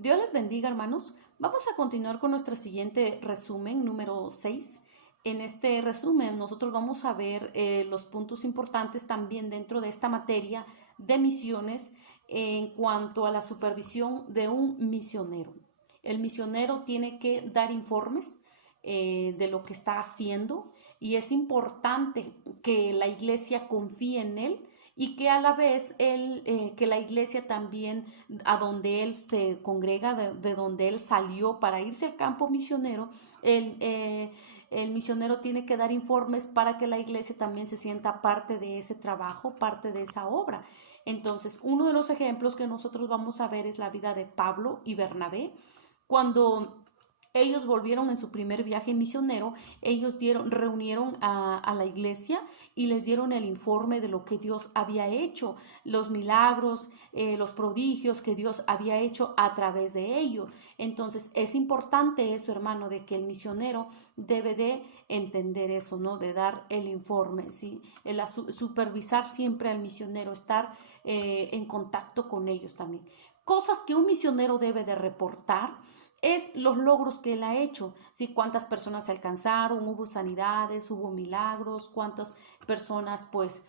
Dios les bendiga, hermanos. Vamos a continuar con nuestro siguiente resumen, número 6. En este resumen nosotros vamos a ver los puntos importantes también dentro de esta materia de misiones en cuanto a la supervisión de un misionero. El misionero tiene que dar informes de lo que está haciendo y es importante que la iglesia confíe en él y que a la vez que la iglesia también, a donde él se congrega, de donde él salió para irse al campo misionero, el misionero tiene que dar informes para que la iglesia también se sienta parte de ese trabajo, parte de esa obra. Entonces, uno de los ejemplos que nosotros vamos a ver es la vida de Pablo y Bernabé. Cuando ellos volvieron en su primer viaje misionero, ellos reunieron a la iglesia y les dieron el informe de lo que Dios había hecho, los milagros, los prodigios que Dios había hecho a través de ellos. Entonces es importante eso, hermano, de que el misionero debe de entender eso, ¿no? De dar el informe, ¿sí? Supervisar siempre al misionero, estar en contacto con ellos también. Cosas que un misionero debe de reportar es los logros que él ha hecho, ¿sí? Cuántas personas se alcanzaron, hubo sanidades, hubo milagros, cuántas personas pues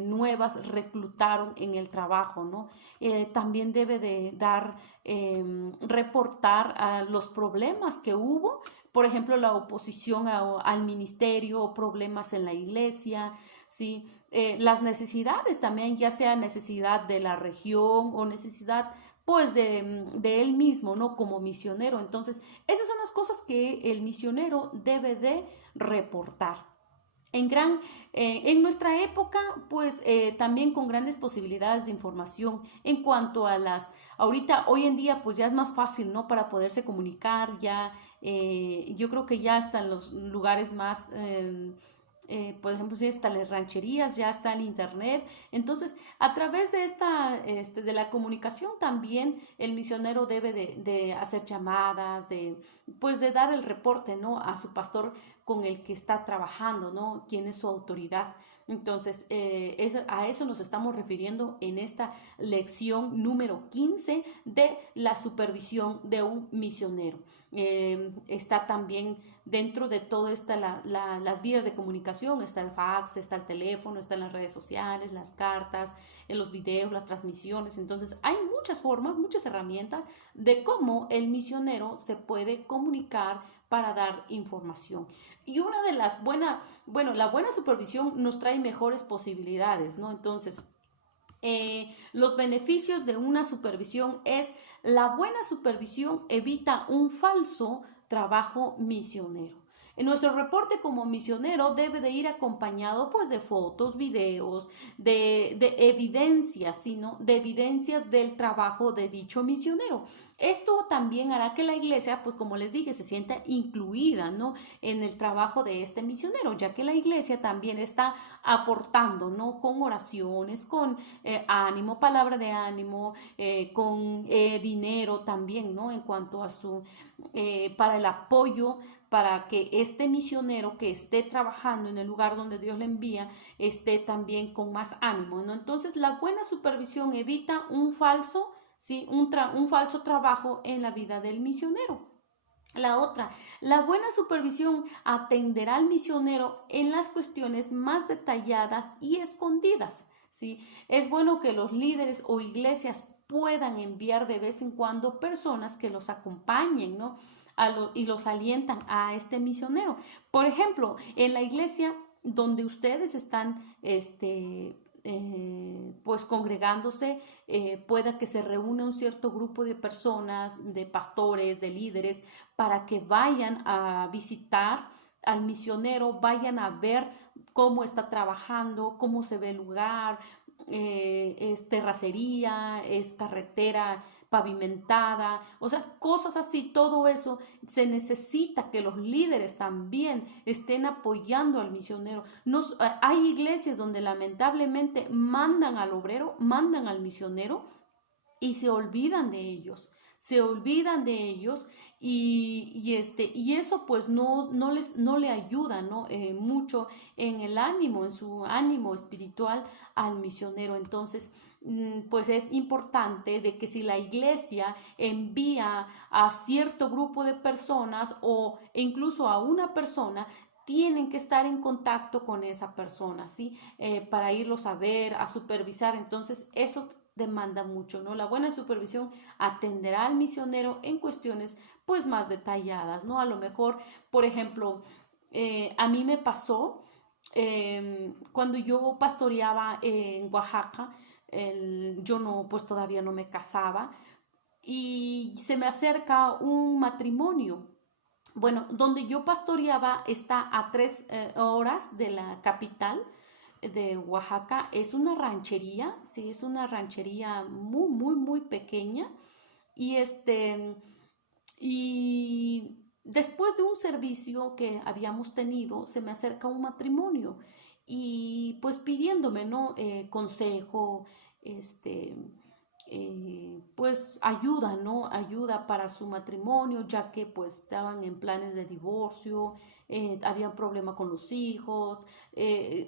nuevas reclutaron en el trabajo, ¿no? También debe de reportar los problemas que hubo, por ejemplo, la oposición al ministerio o problemas en la iglesia, ¿sí? Las necesidades también, ya sea necesidad de la región o necesidad pues de él mismo, ¿no? Como misionero. Entonces, esas son las cosas que el misionero debe de reportar. En nuestra época, pues también con grandes posibilidades de información en cuanto a hoy en día, pues ya es más fácil, ¿no? Para poderse comunicar, yo creo que ya están los lugares más por ejemplo, si están las rancherías, ya está el internet. Entonces, a través de de la comunicación también el misionero debe de hacer llamadas, pues de dar el reporte, ¿no? A su pastor con el que está trabajando, ¿no? Quién es su autoridad. Entonces, a eso nos estamos refiriendo en esta lección número 15 de la supervisión de un misionero. Está también dentro de todo las vías de comunicación, está el fax, está el teléfono, están las redes sociales, las cartas, en los videos, las transmisiones. Entonces hay muchas formas, muchas herramientas de cómo el misionero se puede comunicar para dar información. Y una de la buena supervisión nos trae mejores posibilidades, ¿no? Entonces, los beneficios de una supervisión es la buena supervisión evita un falso trabajo misionero. En nuestro reporte como misionero debe de ir acompañado pues de fotos, videos, de evidencias, sino de evidencias del trabajo de dicho misionero. Esto también hará que la iglesia, pues como les dije, se sienta incluida, ¿no? En el trabajo de este misionero, ya que la iglesia también está aportando, ¿no? Con oraciones, con ánimo, palabra de ánimo, con dinero también, ¿no? En cuanto a para el apoyo, para que este misionero que esté trabajando en el lugar donde Dios le envía esté también con más ánimo, ¿no? Entonces, la buena supervisión evita un falso trabajo en la vida del misionero. La otra, la buena supervisión atenderá al misionero en las cuestiones más detalladas y escondidas, ¿sí? Es bueno que los líderes o iglesias puedan enviar de vez en cuando personas que los acompañen, ¿no? Y los alientan a este misionero. Por ejemplo, en la iglesia donde ustedes están, pues congregándose, pueda que se reúna un cierto grupo de personas, de pastores, de líderes, para que vayan a visitar al misionero, vayan a ver cómo está trabajando, cómo se ve el lugar, es terracería, es carretera pavimentada, o sea, cosas así, todo eso se necesita que los líderes también estén apoyando al misionero. Hay iglesias donde lamentablemente mandan al obrero, mandan al misionero y se olvidan de ellos. Y eso pues no le ayuda, ¿no? Mucho en el ánimo, en su ánimo espiritual al misionero. Entonces pues es importante de que si la iglesia envía a cierto grupo de personas o incluso a una persona, tienen que estar en contacto con esa persona, ¿sí? Para irlos a ver, a supervisar. Entonces, eso demanda mucho, ¿no? La buena supervisión atenderá al misionero en cuestiones, pues, más detalladas, ¿no? A lo mejor, por ejemplo, a mí me pasó cuando yo pastoreaba en Oaxaca, yo no, pues todavía no me casaba, y se me acerca un matrimonio. Bueno, donde yo pastoreaba está a 3 horas de la capital de Oaxaca. Es una ranchería, sí, es una ranchería muy, muy, muy pequeña. Y y después de un servicio que habíamos tenido, se me acerca un matrimonio y pues pidiéndome, ¿no? Consejo, este, pues ayuda, ¿no? Ayuda para su matrimonio, ya que pues estaban en planes de divorcio, había un problema con los hijos,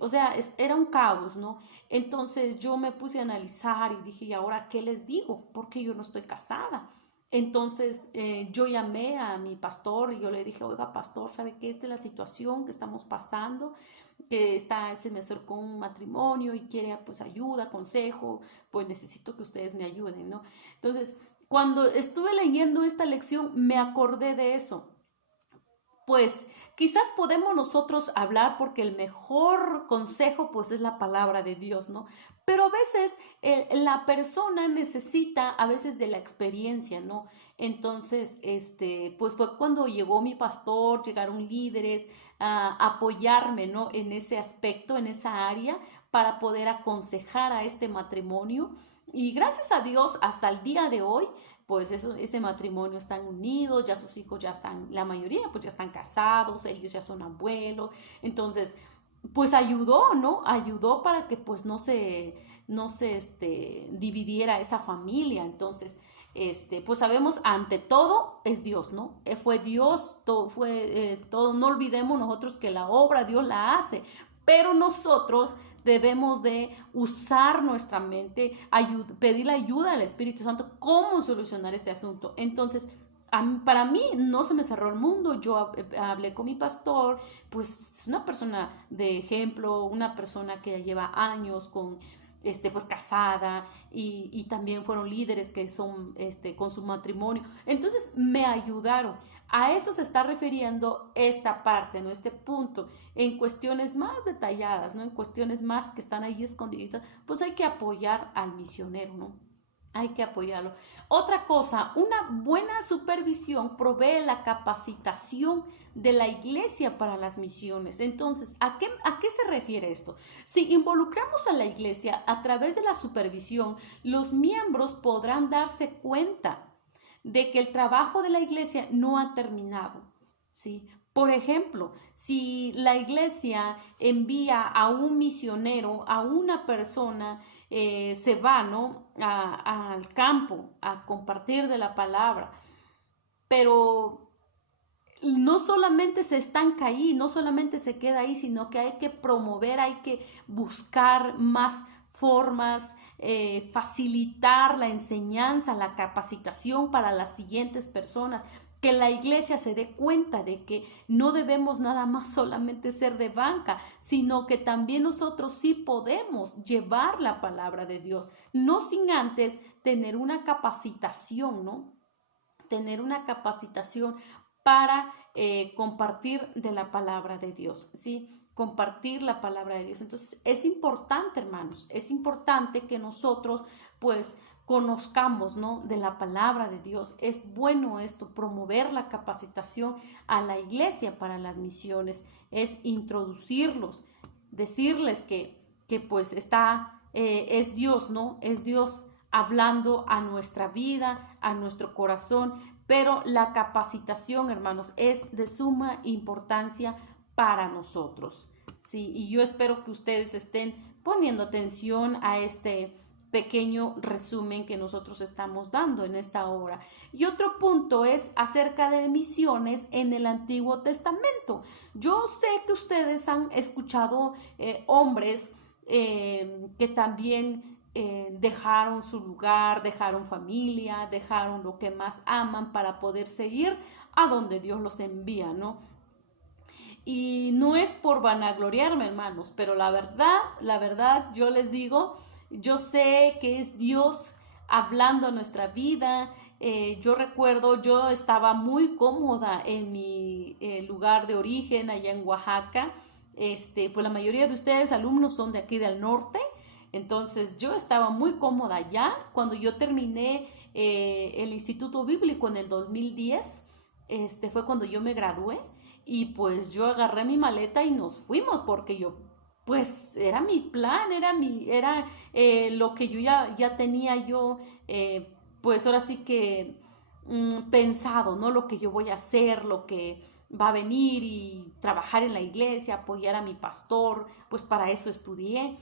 o sea, era un caos, ¿no? Entonces yo me puse a analizar y dije, ¿y ahora qué les digo? Porque yo no estoy casada. Entonces yo llamé a mi pastor y yo le dije, oiga, pastor, ¿sabe qué? Esta es la situación que estamos pasando, que se me acercó un matrimonio y quiere pues ayuda, consejo, pues necesito que ustedes me ayuden, ¿no? Entonces, cuando estuve leyendo esta lección, me acordé de eso. Pues quizás podemos nosotros hablar porque el mejor consejo pues es la palabra de Dios, ¿no? Pero a veces la persona necesita a veces de la experiencia, ¿no? Entonces, pues fue cuando llegó mi pastor, llegaron líderes a apoyarme, ¿no? En ese aspecto, en esa área, para poder aconsejar a este matrimonio. Y gracias a Dios, hasta el día de hoy, pues ese matrimonio están unidos, ya sus hijos ya están, la mayoría pues ya están casados, ellos ya son abuelos, entonces pues ayudó, ¿no? Ayudó para que pues no se dividiera esa familia, entonces pues sabemos, ante todo es Dios, ¿no? Fue Dios, todo, no olvidemos nosotros que la obra Dios la hace, pero nosotros debemos de usar nuestra mente, pedir la ayuda al Espíritu Santo, cómo solucionar este asunto. Entonces, para mí no se me cerró el mundo, yo hablé con mi pastor, pues una persona de ejemplo, una persona que lleva años pues casada y también fueron líderes que son con su matrimonio. Entonces me ayudaron. A eso se está refiriendo esta parte, ¿no? Este punto, en cuestiones más detalladas, ¿no? En cuestiones más que están ahí escondiditas, pues hay que apoyar al misionero, ¿no? Hay que apoyarlo. Otra cosa, una buena supervisión provee la capacitación de la iglesia para las misiones. Entonces, ¿a qué se refiere esto? Si involucramos a la iglesia a través de la supervisión, los miembros podrán darse cuenta de que el trabajo de la iglesia no ha terminado, ¿sí? Por ejemplo, si la iglesia envía a un misionero, a una persona, se va, ¿no? Al campo a compartir de la palabra, pero no solamente se estanca ahí, no solamente se queda ahí, sino que hay que promover, hay que buscar más formas, facilitar la enseñanza, la capacitación para las siguientes personas, que la iglesia se dé cuenta de que no debemos nada más solamente ser de banca, sino que también nosotros sí podemos llevar la palabra de Dios, no sin antes tener una capacitación, ¿no? Tener una capacitación para compartir de la palabra de Dios, ¿sí? Compartir la palabra de Dios. Entonces es importante, hermanos, es importante que nosotros pues conozcamos, ¿no? De la palabra de Dios. Es bueno esto, promover la capacitación a la iglesia para las misiones, es introducirlos, decirles que pues es Dios, ¿no? Es Dios hablando a nuestra vida, a nuestro corazón, pero la capacitación, hermanos, es de suma importancia para nosotros, ¿sí? Y yo espero que ustedes estén poniendo atención a este pequeño resumen que nosotros estamos dando en esta hora. Y otro punto es acerca de misiones en el Antiguo Testamento. Yo sé que ustedes han escuchado hombres que también dejaron su lugar, dejaron familia, dejaron lo que más aman para poder seguir a donde Dios los envía, ¿no? Y no es por vanagloriarme, hermanos, pero la verdad, yo les digo, yo sé que es Dios hablando a nuestra vida. Yo recuerdo, yo estaba muy cómoda en mi lugar de origen, allá en Oaxaca. Pues la mayoría de ustedes, alumnos, son de aquí del norte. Entonces yo estaba muy cómoda allá. Cuando yo terminé el Instituto Bíblico en el 2010, fue cuando yo me gradué. Y pues yo agarré mi maleta y nos fuimos porque yo, pues era mi plan, era lo que yo ya tenía yo, pues ahora sí que pensado, ¿no? Lo que yo voy a hacer, lo que va a venir y trabajar en la iglesia, apoyar a mi pastor, pues para eso estudié.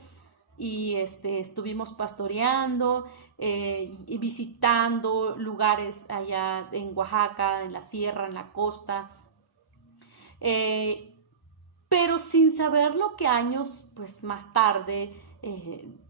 Y estuvimos pastoreando y visitando lugares allá en Oaxaca, en la sierra, en la costa, eh, pero sin saberlo que años pues más tarde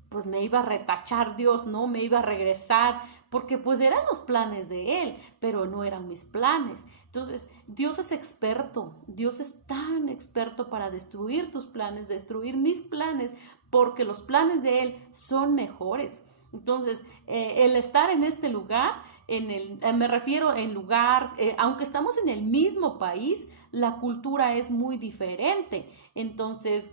pues me iba a retachar Dios, ¿no? Me iba a regresar, porque pues eran los planes de Él, pero no eran mis planes. Entonces, Dios es experto, Dios es tan experto para destruir tus planes, destruir mis planes, porque los planes de Él son mejores. Entonces, el estar en este lugar, me refiero en lugar, aunque estamos en el mismo país, la cultura es muy diferente. Entonces,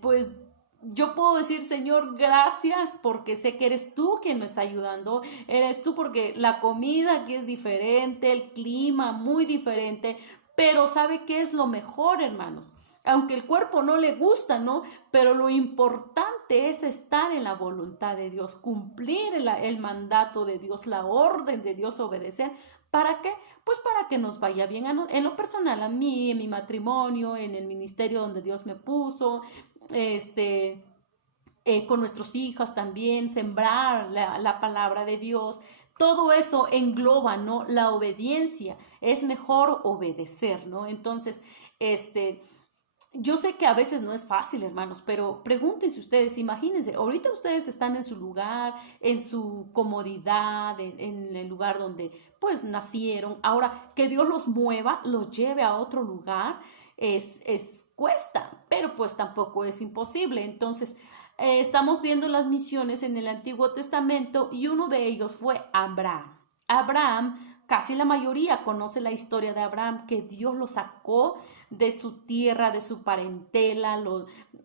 pues yo puedo decir, Señor, gracias porque sé que eres tú quien me está ayudando. Eres tú porque la comida aquí es diferente, el clima muy diferente, pero ¿sabe qué es lo mejor, hermanos? Aunque el cuerpo no le gusta, ¿no? Pero lo importante es estar en la voluntad de Dios, cumplir el mandato de Dios, la orden de Dios, obedecer. ¿Para qué? Pues para que nos vaya bien en lo personal, a mí, en mi matrimonio, en el ministerio donde Dios me puso, con nuestros hijos también, sembrar la palabra de Dios. Todo eso engloba, ¿no? La obediencia. Es mejor obedecer, ¿no? Entonces, yo sé que a veces no es fácil, hermanos, pero pregúntense ustedes, imagínense, ahorita ustedes están en su lugar, en su comodidad, en el lugar donde pues nacieron. Ahora, que Dios los mueva, los lleve a otro lugar, cuesta, pero pues tampoco es imposible. Entonces, estamos viendo las misiones en el Antiguo Testamento y uno de ellos fue Abraham. Abraham, casi la mayoría conoce la historia de Abraham, que Dios lo sacó de su tierra, de su parentela,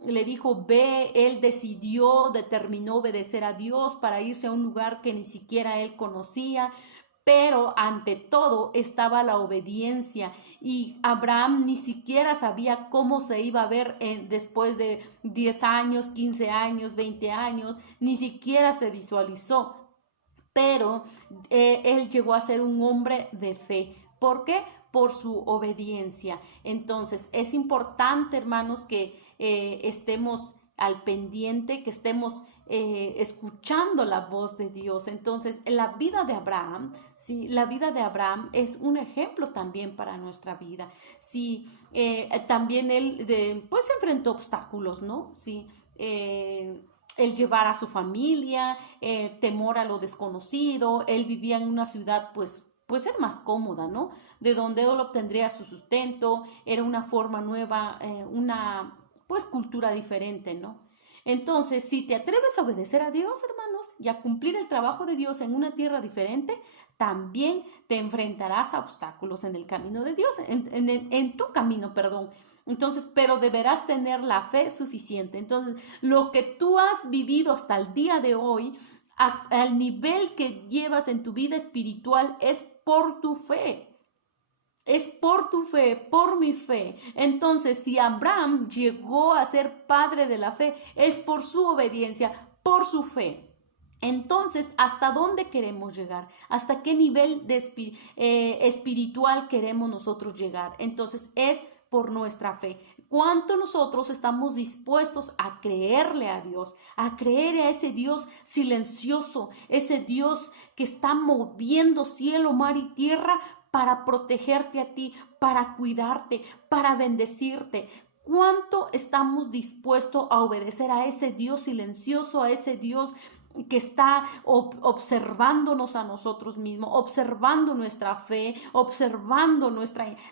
le dijo, ve, él determinó obedecer a Dios para irse a un lugar que ni siquiera él conocía, pero ante todo estaba la obediencia y Abraham ni siquiera sabía cómo se iba a ver después de 10 años, 15 años, 20 años, ni siquiera se visualizó, pero él llegó a ser un hombre de fe. ¿Por qué? Por su obediencia. Entonces, es importante, hermanos, que estemos al pendiente, que estemos escuchando la voz de Dios. Entonces, la vida de Abraham, sí, la vida de Abraham es un ejemplo también para nuestra vida. Sí, también él pues enfrentó obstáculos, ¿no? Sí, el llevar a su familia, temor a lo desconocido, él vivía en una ciudad pues ser más cómoda, ¿no? De donde él obtendría su sustento, era una forma nueva, una pues cultura diferente, ¿no? Entonces, si te atreves a obedecer a Dios, hermanos, y a cumplir el trabajo de Dios en una tierra diferente, también te enfrentarás a obstáculos en el camino de Dios, en tu camino, perdón. Entonces, pero deberás tener la fe suficiente. Entonces, lo que tú has vivido hasta el día de hoy, al nivel que llevas en tu vida espiritual, es por tu fe. Es por tu fe, por mi fe. Entonces, si Abraham llegó a ser padre de la fe, es por su obediencia, por su fe. Entonces, ¿hasta dónde queremos llegar? ¿Hasta qué nivel espiritual queremos nosotros llegar? Entonces, es por nuestra fe. ¿Cuánto nosotros estamos dispuestos a creerle a Dios, a creer a ese Dios silencioso, ese Dios que está moviendo cielo, mar y tierra para protegerte a ti, para cuidarte, para bendecirte? ¿Cuánto estamos dispuestos a obedecer a ese Dios silencioso, a ese Dios que está observándonos a nosotros mismos, observando nuestra fe, observando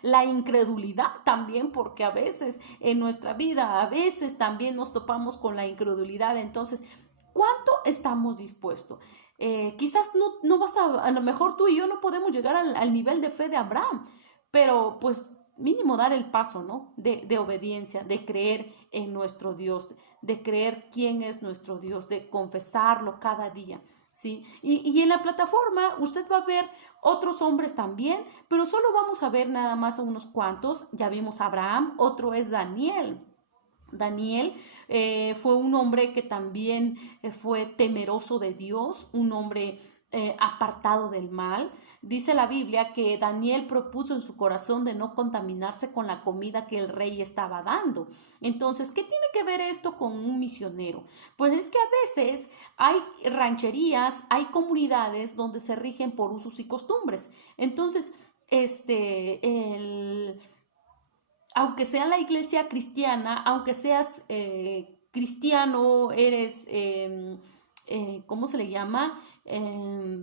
la incredulidad también, porque a veces en nuestra vida, a veces también nos topamos con la incredulidad? Entonces, ¿cuánto estamos dispuestos? Quizás no vas a lo mejor tú y yo no podemos llegar al nivel de fe de Abraham, pero pues mínimo dar el paso, ¿no? De obediencia, de creer en nuestro Dios, de creer quién es nuestro Dios, de confesarlo cada día, ¿sí? Y en la plataforma usted va a ver otros hombres también, pero solo vamos a ver nada más a unos cuantos. Ya vimos a Abraham, otro es Daniel. Daniel fue un hombre que también fue temeroso de Dios, un hombre apartado del mal. Dice la Biblia que Daniel propuso en su corazón de no contaminarse con la comida que el rey estaba dando. Entonces, ¿qué tiene que ver esto con un misionero? Pues es que a veces hay rancherías, hay comunidades donde se rigen por usos y costumbres. Entonces, aunque sea la iglesia cristiana, aunque seas cristiano, eres, ¿cómo se le llama?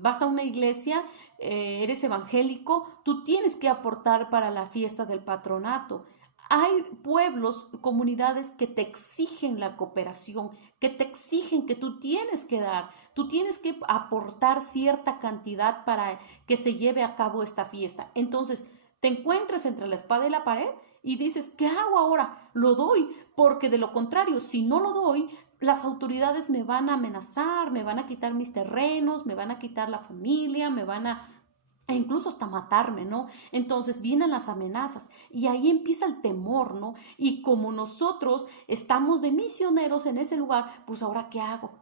Vas a una iglesia, eres evangélico, tú tienes que aportar para la fiesta del patronato. Hay pueblos, comunidades que te exigen la cooperación, que te exigen que tú tienes que dar, tú tienes que aportar cierta cantidad para que se lleve a cabo esta fiesta. Entonces, te encuentras entre la espada y la pared y dices, ¿qué hago ahora? Lo doy, porque de lo contrario, si no lo doy, las autoridades me van a amenazar, me van a quitar mis terrenos, me van a quitar la familia, e incluso hasta matarme, ¿no? Entonces vienen las amenazas y ahí empieza el temor, ¿no? Y como nosotros estamos de misioneros en ese lugar, pues ahora ¿qué hago?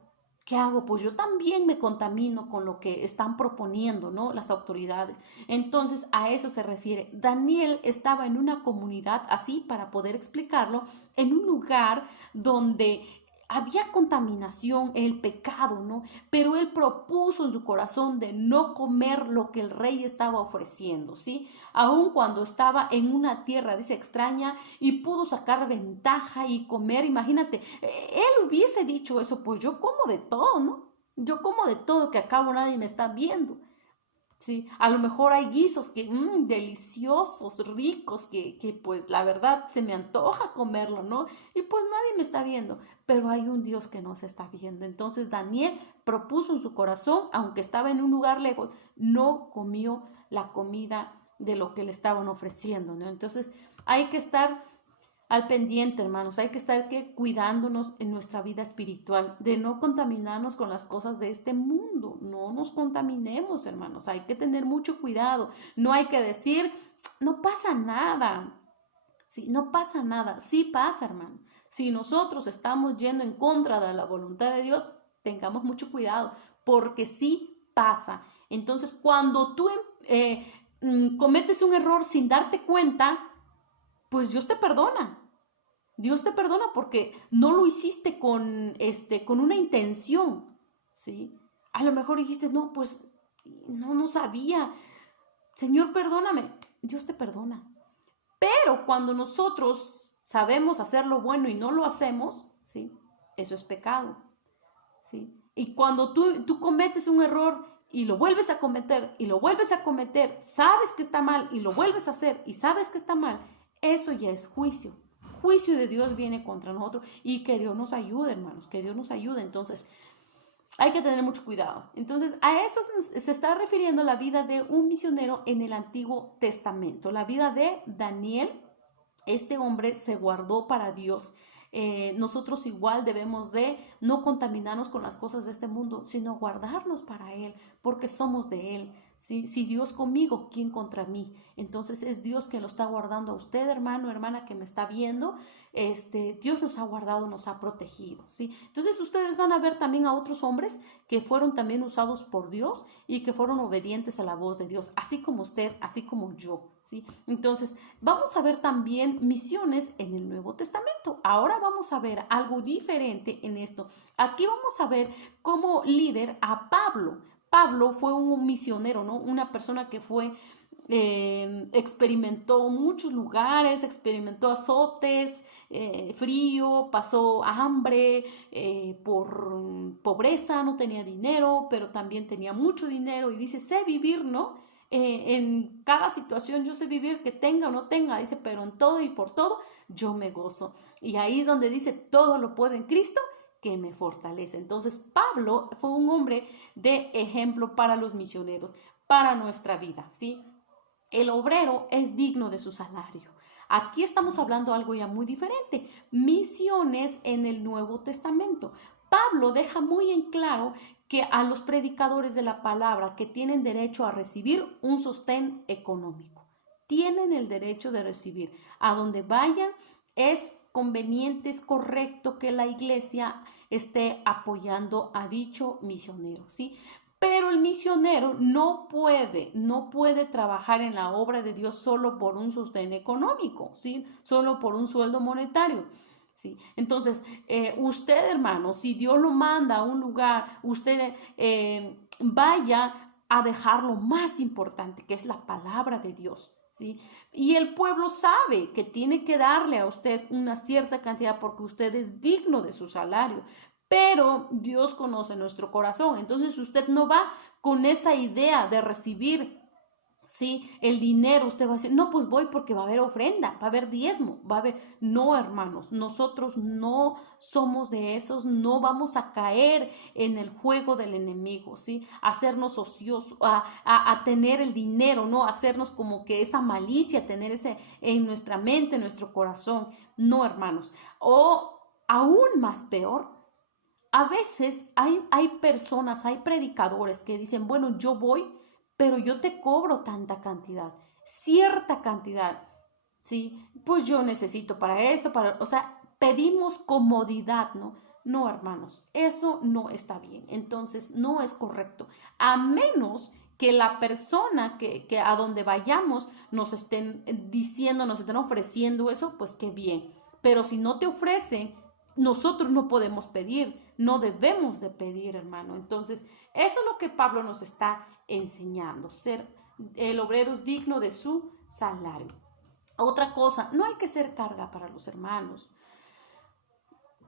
¿Qué hago? Pues yo también me contamino con lo que están proponiendo, ¿no? Las autoridades. Entonces, a eso se refiere. Daniel estaba en una comunidad, así para poder explicarlo, en un lugar donde había contaminación, el pecado, ¿no? Pero él propuso en su corazón de no comer lo que el rey estaba ofreciendo, ¿sí? Aun cuando estaba en una tierra, dice, extraña, y pudo sacar ventaja y comer. Imagínate, él hubiese dicho eso, pues yo como de todo, ¿no? Yo como de todo, que acabo nadie me está viendo. Sí, a lo mejor hay guisos que, deliciosos, ricos, que pues la verdad se me antoja comerlo, ¿no? Y pues nadie me está viendo, pero hay un Dios que nos está viendo. Entonces Daniel propuso en su corazón, aunque estaba en un lugar lejos, no comió la comida de lo que le estaban ofreciendo, ¿no? Entonces hay que estar al pendiente, hermanos. Hay que estar cuidándonos en nuestra vida espiritual, de no contaminarnos con las cosas de este mundo. No nos contaminemos, hermanos. Hay que tener mucho cuidado. No hay que decir, no pasa nada. Sí, no pasa nada. Sí pasa, hermano. Si nosotros estamos yendo en contra de la voluntad de Dios, tengamos mucho cuidado, porque sí pasa. Entonces, cuando tú cometes un error sin darte cuenta, pues Dios te perdona. Dios te perdona porque no lo hiciste con una intención, ¿sí? A lo mejor dijiste, no, pues no sabía. Señor, perdóname. Dios te perdona. Pero cuando nosotros sabemos hacer lo bueno y no lo hacemos, ¿sí? Eso es pecado, ¿sí? Y cuando tú cometes un error y lo vuelves a cometer y lo vuelves a cometer, sabes que está mal y lo vuelves a hacer y sabes que está mal, eso ya es juicio. Juicio de Dios viene contra nosotros y que Dios nos ayude, hermanos, que Dios nos ayude. Entonces, hay que tener mucho cuidado. Entonces, a eso se está refiriendo la vida de un misionero en el Antiguo Testamento. La vida de Daniel, este hombre se guardó para Dios. Nosotros igual debemos de no contaminarnos con las cosas de este mundo, sino guardarnos para Él, porque somos de Él. ¿Sí? Si Dios conmigo, ¿quién contra mí? Entonces es Dios quien lo está guardando a usted, hermano, hermana que me está viendo. Dios nos ha guardado, nos ha protegido, ¿sí? Entonces ustedes van a ver también a otros hombres que fueron también usados por Dios y que fueron obedientes a la voz de Dios, así como usted, así como yo, ¿sí? Entonces vamos a ver también misiones en el Nuevo Testamento. Ahora vamos a ver algo diferente en esto. Aquí vamos a ver como líder a Pablo. Pablo fue un misionero, ¿no? Una persona que fue experimentó muchos lugares, experimentó azotes, frío, pasó hambre, por pobreza, no tenía dinero, pero también tenía mucho dinero y dice, sé vivir, ¿no? En cada situación yo sé vivir, que tenga o no tenga, dice, pero en todo y por todo yo me gozo. Y ahí es donde dice, todo lo puedo en Cristo que me fortalece. Entonces Pablo fue un hombre de ejemplo para los misioneros, para nuestra vida, ¿sí? El obrero es digno de su salario. Aquí estamos hablando algo ya muy diferente. Misiones en el Nuevo Testamento. Pablo deja muy en claro que a los predicadores de la palabra que tienen derecho a recibir un sostén económico. Tienen el derecho de recibir. A donde vayan es conveniente, es correcto que la iglesia esté apoyando a dicho misionero, ¿sí? Pero el misionero no puede trabajar en la obra de Dios solo por un sostén económico, ¿sí? Solo por un sueldo monetario. Sí, entonces usted, hermano, si Dios lo manda a un lugar, usted vaya a dejar lo más importante, que es la palabra de Dios, ¿sí? Y el pueblo sabe que tiene que darle a usted una cierta cantidad porque usted es digno de su salario, pero Dios conoce nuestro corazón, entonces usted no va con esa idea de recibir, ¿sí? El dinero, usted va a decir, no, pues voy porque va a haber ofrenda, va a haber diezmo, va a haber... No, hermanos, nosotros no somos de esos, no vamos a caer en el juego del enemigo, ¿sí? Hacernos ociosos, a tener el dinero, ¿no? Hacernos como que esa malicia, tener ese en nuestra mente, en nuestro corazón. No, hermanos. O aún más peor, a veces hay personas, hay predicadores que dicen, bueno, yo voy, pero yo te cobro tanta cantidad, cierta cantidad, ¿sí? Pues yo necesito para esto, o sea, pedimos comodidad, ¿no? No, hermanos, eso no está bien, entonces no es correcto, a menos que la persona que a donde vayamos nos estén diciendo, nos estén ofreciendo eso, pues qué bien, pero si no te ofrecen, nosotros no podemos pedir, no debemos de pedir, hermano. Entonces, eso es lo que Pablo nos está enseñando, ser el obrero es digno de su salario. Otra cosa, no hay que ser carga para los hermanos.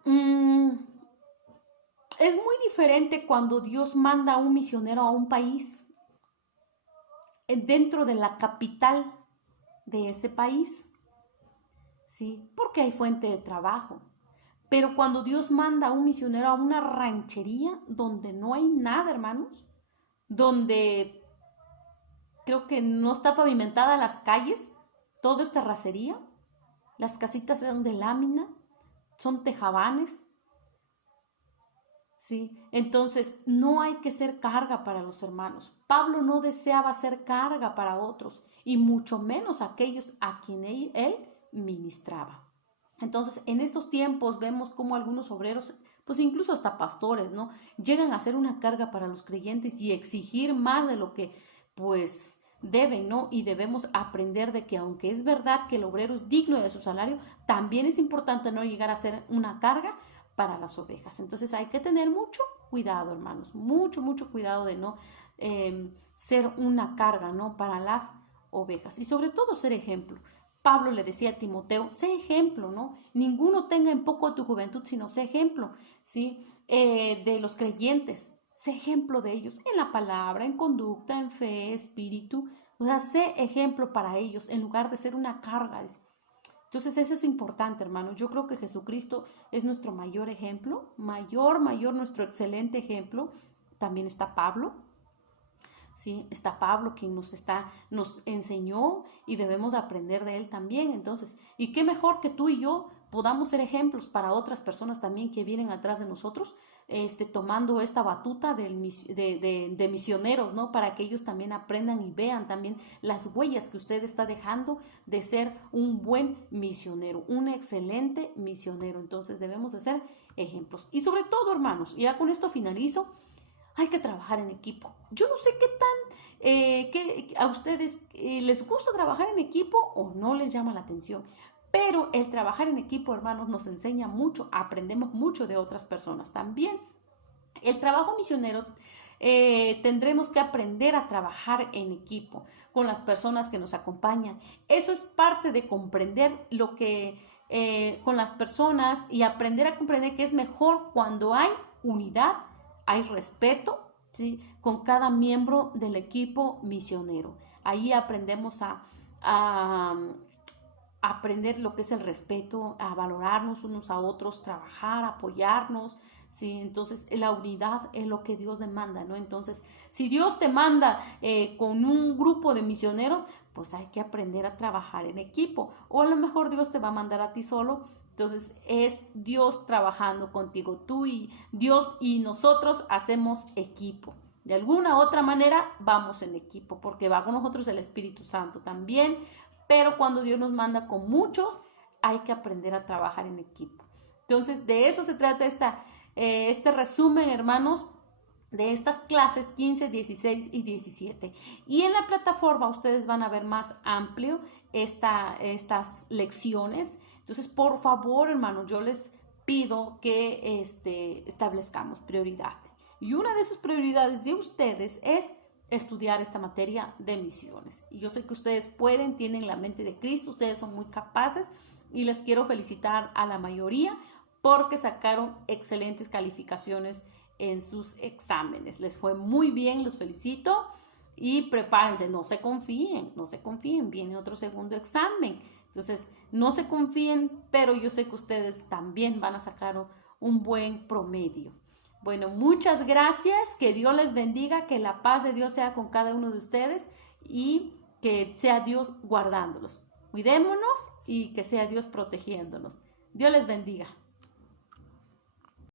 Es muy diferente cuando Dios manda a un misionero a un país, dentro de la capital de ese país, ¿sí? Porque hay fuente de trabajo. Pero cuando Dios manda a un misionero a una ranchería donde no hay nada, hermanos, donde creo que no está pavimentada las calles, todo es terracería, las casitas son de lámina, son tejabanes, ¿sí? Entonces no hay que ser carga para los hermanos. Pablo no deseaba ser carga para otros y mucho menos aquellos a quien él ministraba. Entonces, en estos tiempos vemos como algunos obreros, pues incluso hasta pastores, ¿no? Llegan a ser una carga para los creyentes y exigir más de lo que, pues, deben, ¿no? Y debemos aprender de que aunque es verdad que el obrero es digno de su salario, también es importante no llegar a ser una carga para las ovejas. Entonces, hay que tener mucho cuidado, hermanos, mucho cuidado de no ser una carga, ¿no? Para las ovejas y sobre todo ser ejemplo. Pablo le decía a Timoteo, sé ejemplo, ¿no? Ninguno tenga en poco tu juventud, sino sé ejemplo, ¿sí? De los creyentes, sé ejemplo de ellos en la palabra, en conducta, en fe, espíritu, o sea, sé ejemplo para ellos en lugar de ser una carga. Entonces eso es importante, hermano. Yo creo que Jesucristo es nuestro mayor ejemplo, mayor, nuestro excelente ejemplo. También está Pablo, ¿sí? Está Pablo quien nos enseñó y debemos aprender de él también. Entonces, ¿y qué mejor que tú y yo podamos ser ejemplos para otras personas también que vienen atrás de nosotros, tomando esta batuta de misioneros, ¿no? Para que ellos también aprendan y vean también las huellas que usted está dejando de ser un buen misionero, un excelente misionero. Entonces debemos de ser ejemplos. Y sobre todo, hermanos, ya con esto finalizo, hay que trabajar en equipo. Yo no sé qué tan, que a ustedes les gusta trabajar en equipo o no les llama la atención. Pero el trabajar en equipo, hermanos, nos enseña mucho, aprendemos mucho de otras personas también. El trabajo misionero tendremos que aprender a trabajar en equipo con las personas que nos acompañan. Eso es parte de comprender lo que con las personas y aprender a comprender que es mejor cuando hay unidad, hay respeto, ¿sí? Con cada miembro del equipo misionero. Ahí aprendemos a aprender lo que es el respeto, a valorarnos unos a otros, trabajar, apoyarnos, ¿sí? Entonces la unidad es lo que Dios demanda, ¿no? Entonces, si Dios te manda con un grupo de misioneros, pues hay que aprender a trabajar en equipo, o a lo mejor Dios te va a mandar a ti solo. Entonces es Dios trabajando contigo, tú y Dios y nosotros hacemos equipo. De alguna u otra manera vamos en equipo, porque va con nosotros el Espíritu Santo también, pero cuando Dios nos manda con muchos, hay que aprender a trabajar en equipo. Entonces, de eso se trata este resumen, hermanos, de estas clases 15, 16 y 17. Y en la plataforma ustedes van a ver más amplio estas lecciones. Entonces, por favor, hermanos, yo les pido que establezcamos prioridad. Y una de sus prioridades de ustedes es estudiar esta materia de misiones. Y yo sé que ustedes pueden, tienen la mente de Cristo, ustedes son muy capaces y les quiero felicitar a la mayoría porque sacaron excelentes calificaciones en sus exámenes. Les fue muy bien, los felicito y prepárense, no se confíen, viene otro segundo examen. Entonces, no se confíen, pero yo sé que ustedes también van a sacar un buen promedio. Bueno, muchas gracias, que Dios les bendiga, que la paz de Dios sea con cada uno de ustedes y que sea Dios guardándolos. Cuidémonos y que sea Dios protegiéndonos. Dios les bendiga.